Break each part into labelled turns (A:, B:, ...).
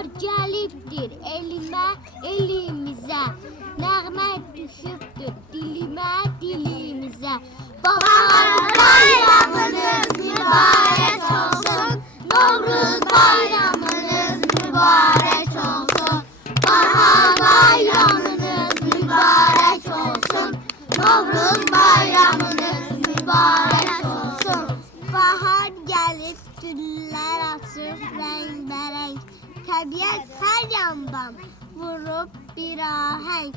A: Yar geliptir elime elimize. Nağme düşüptür dilime. Təbiət hər yandan vurub bir ahəng.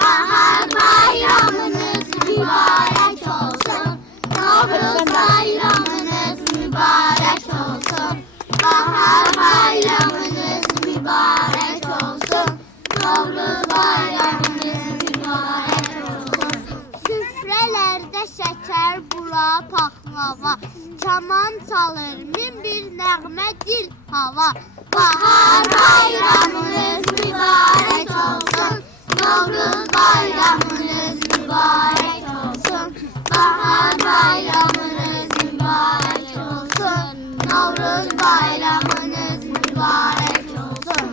A: Bahar bayramınız mübarək olsun. Novruz bayramınız mübarək olsun. Bahar bayramınız mübarək olsun. Novruz bayramınız mübarək olsun. Süfrələrdə şəkər, bura, paxlava. Kaman çalır min bir nəğmə dil hava. Bahar bayramınız mübarək olsun. Novruz bayramınız mübarək olsun. Bahar bayramınız mübarək olsun. Novruz bayramınız mübarək olsun.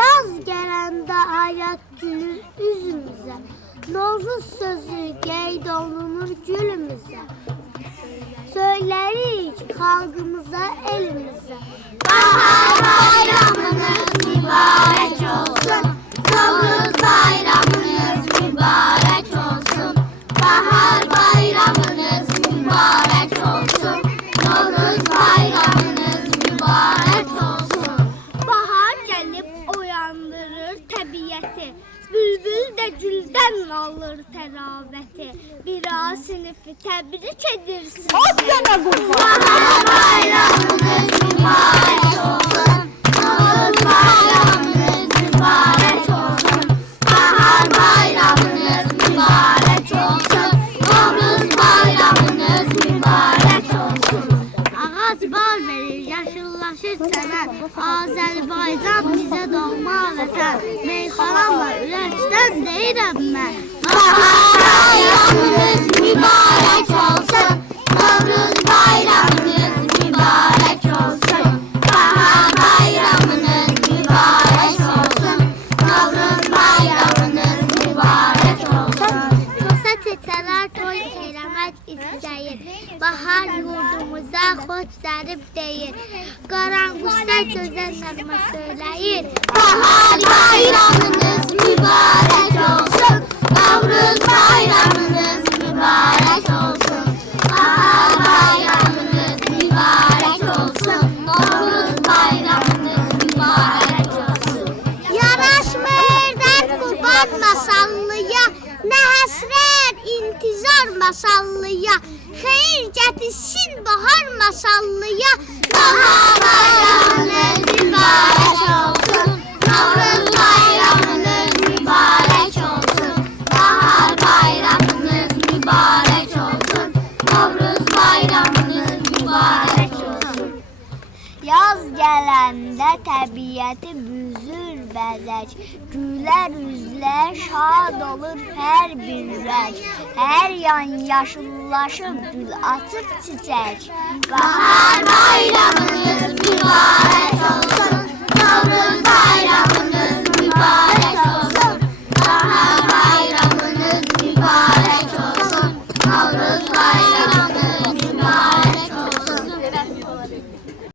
A: Yaz gələndə hayat gülür üzümüzə. Novruz sözü qeyd olunur gülümüzə. Söylərik alır təravəti. Biraz sinifi təbrik edirsin.
B: Aslan'a kurban.
A: Bahar bayramınız mübarək sənə. Azərbaycan bizə doğma vətən. Meyxanamla ürəkdən deyirəm mən. Bahar istəyir. Bahar yurdumuza xoş gəlib deyir. Qaranquşda gözəl nəğmə söyləyir. Bahar bayramınız mübarək olsun. Novruz bayramınız mübarək olsun. Bahar bayramınız mübarək olsun. Novruz bayramınız dərd qurban masallıya, nə həsrət intizar masallıya. Xeyir gətirsin bahar masallıya. Bahar bayramınız mübarək olsun. Novruz bayramınız mübarək olsun. Bahar bayramınız mübarək olsun. Novruz bayramınız mübarək olsun. Yaz gələndə təbiəti büzür bəzək, gülər üzlər şad olur hər bir rəng. Hər yan yaşıllaşır, gül açır çiçək. Bahar bayramınız